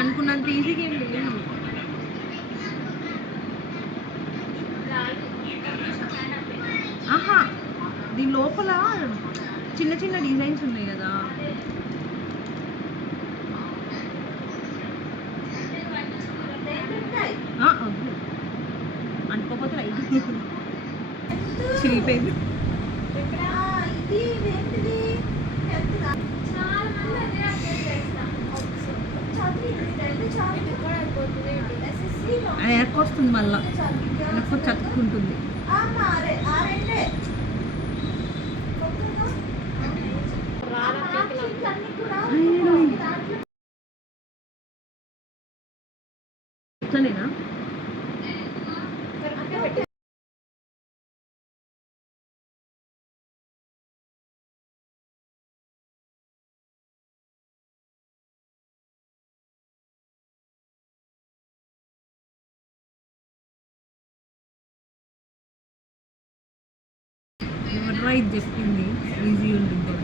అనుకున్నంత ఈజీగా ఏం లేదు. ఆహా, దీని లోపల చిన్న చిన్న డిజైన్స్ ఉన్నాయి కదా. అనుకోకపోతే రైట్ చిరిగిపోయింది. అది ఎక్కొస్తుంది మళ్ళా, ఎక్కువ చతుక్కుంటుంది. ఇట్లనేనా? ఎవరా ఇది చెప్పింది ఈజీ ఉంటుంది.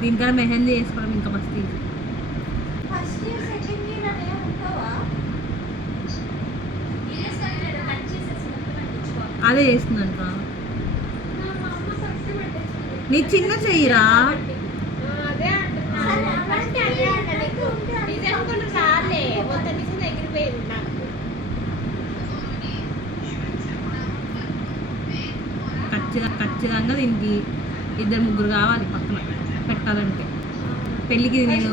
దీనికన్నా మెహందీ వేసుకోవడం ఇంకా మస్తు ఈజీ. అదే చేస్తుందంట. నీ చిన్న చెయ్యిరా. ఖచ్చితంగా దీనికి 2-3 కావాలి పక్కన పెట్టాలంటే. పెళ్ళికి నేను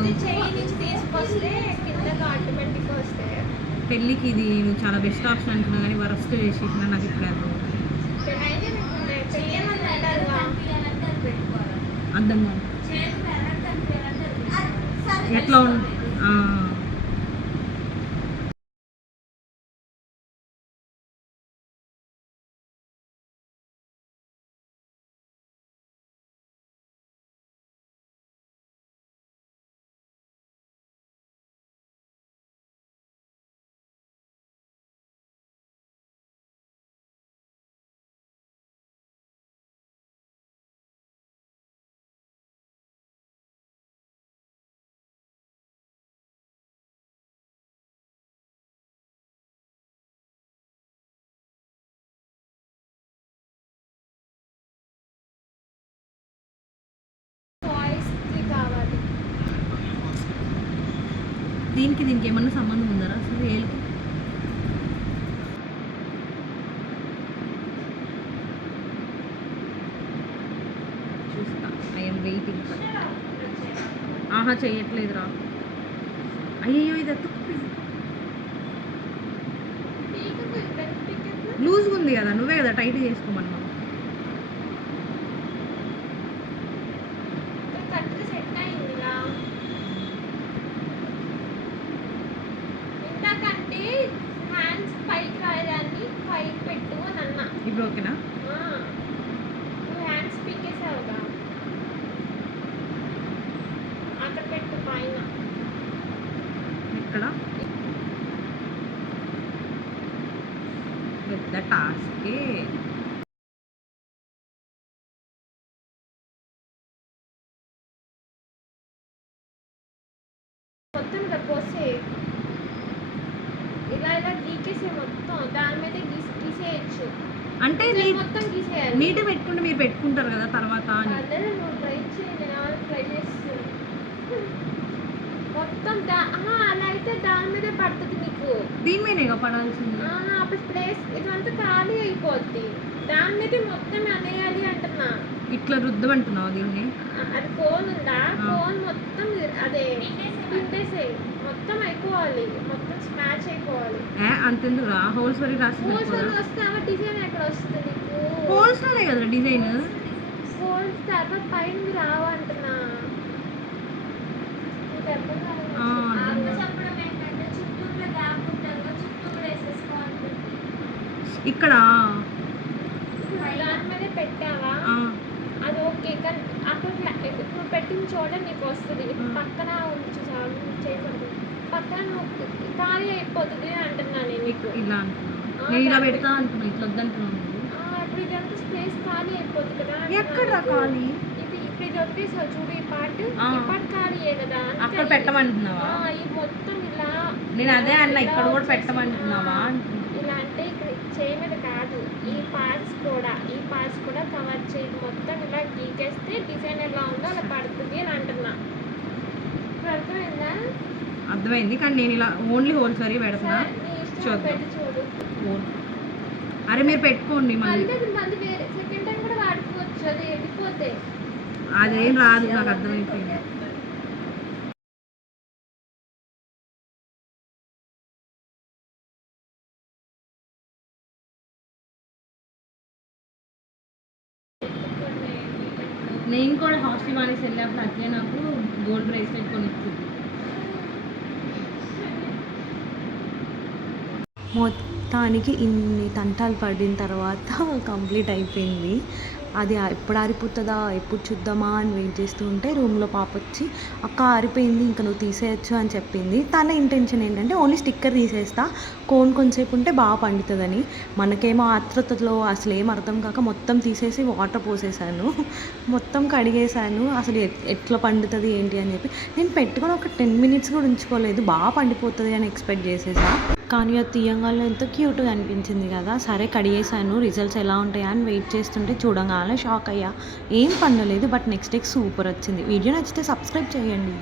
పెళ్ళికి ఇది నేను చాలా బెస్ట్ ఆప్షన్ అనుకున్నా, కానీ వరస్ట్ చేసేసిన నాకు ఇప్పుడు అర్థం కాదు ఎట్లా దీనికి ఏమన్నా సంబంధం ఉందా అసలు? ఏళ్ళకి చూస్తా. I'm waiting. ఆహా చెయ్యట్లేదురా. అయ్యో ఇది లూజ్గా ఉంది కదా, నువ్వే కదా టైట్ చేసుకోమన్నా. ఇప్పుడు ఓకేనా? హ్యాండ్స్ పీకేసావుగా, అక్కడ పెట్టు పైన. ఇక్కడ పెద్ద టాస్కే. మొత్తం పోసే ఇలా ఇలా గీకేసే మొత్తం దాని మీద గీసేయచ్చు. అంటే మొత్తం గీసేయాలి. నీట్ పెట్టుకుంటే మీరు పెట్టుకుంటారు కదా తర్వాత. అదే నువ్వు ట్రై చేయండి, ట్రై చేస్తాను మొత్తం. అలా అయితే దాని మీదే పడుతుంది నీకు. దీని మీదే పడాల్సింది. అప్పుడు ప్లేస్ ఇదంతా ఖాళీ అయిపోద్ది. దాని మీద మొత్తం అనేయాలి అంటున్నా. ఇట్లా రుద్దమంటున్నావు దీన్ని? అది కోన్ ఉందా, కోన్ మొత్తం అదే పిండేసే మొత్తం అయిపోవాలి, మొత్తం స్మాచ్ అయిపోవాలి. అంతెందుకురా హోల్స్ వరకు రాసి వస్తే డిజైన్ ఎక్కడ వస్తుంది నీకు? హోల్స్ లోనే కదా డిజైన్. హోల్స్ తర్వాత పైన రావంటున్నా. ఇక్కడ దాని మీద పెట్టావా అది ఓకే, కానీ అక్కడ నువ్వు పెట్టిన చోట నీకు వస్తుంది. పక్కన ఉంచు చేయకూడదు, పక్కన నువ్వు ఖాళీ అయిపోతుంది అంటున్నాను నీకు. ఇలా అంటున్నా, ఇలా పెడతా అంటున్నా, ఇట్లా వద్దంటున్నాను. ఇప్పుడు ఇదంతా స్పేస్ ఖాళీ అయిపోతుంది కదా. ఎక్కడ ఖాళీ? ఇది ఇప్పుడు ఇది వదిలేసావు చూడు ఈ పార్ట్ ఆ. ఈ పార్ట్ ఖాళీయే కదా అందుకే అక్కడ ఇది- పెట్టమంటున్నావా? ఈ మొత్తం ఇలా నేను అదే అన్న, ఇలా ఇక్కడ కూడా వచ్చేసి- పెట్టమంటున్నావా ఆ, అంటున్నా. ఇలా అంటే ఇక్కడ చేయి మీద కాదు ఈ పార్ట్స్ కూడా కవర్ చేయి మొత్తం ఇలా గీకేస్తే డిజైన్ ఎలా ఉందో అలా పడుతుంది అని అంటున్నా. ఇప్పుడు అర్థమైందా? అర్థమైంది, కానీ నేను ఇలా ఓన్లీ హోల్ సరీ పెడుతున్నా. సరే, నీ ఇష్టం చూద్దాం. పెట్టి చూడు. అరే మీరు పెట్టుకోండి మళ్ళీ. మళ్ళీ అది మళ్ళీ వేరే సెకండ్ టైం కూడా వాడుకోవచ్చు, అది వెళ్ళిపోతే. అదేం రాదు, నాకు అర్థమైపోయింది. నేను కూడా హాస్టల్ మానేసి వెళ్ళినప్పుడు అట్లే నాకు గోల్డ్ బ్రేస్లెట్ కొనిచ్చింది. మొత్తానికి ఇన్ని తంటాలు పడిన తర్వాత కంప్లీట్ అయిపోయింది. అది ఎప్పుడు ఆరిపోతుందా ఎప్పుడు చూద్దామా అని వెయిట్ చేస్తూ ఉంటే రూమ్లో పాప వచ్చి అక్క ఆరిపోయింది ఇంకా నువ్వు తీసేయచ్చు అని చెప్పింది. తన ఇంటెన్షన్ ఏంటంటే ఓన్లీ స్టిక్కర్ తీసేస్తా, కోన్ కొంచెంసేపు ఉంటే బాగా పండుతుందని. మనకేమో ఆత్రుతలో అసలు ఏం అర్థం కాక మొత్తం తీసేసి వాటర్ పోసేసాను, మొత్తం కడిగేసాను. అసలు ఎట్లా పండుతుంది ఏంటి అని చెప్పి నేను పెట్టుకొని ఒక 10 minutes కూడా ఉంచుకోలేదు, బాగా పండిపోతుంది అని ఎక్స్పెక్ట్ చేసేసా. కానీ అది తీయంగానే ఎంతో క్యూట్గా అనిపించింది కదా. సరే కడిగేసాను, రిజల్ట్స్ ఎలా ఉంటాయా అని వెయిట్ చేస్తుంటే చూడంగానే షాక్ అయ్యా. ఏం పండలేదు, బట్ నెక్స్ట్ డే సూపర్ వచ్చింది. వీడియో నచ్చితే సబ్స్క్రైబ్ చేయండి.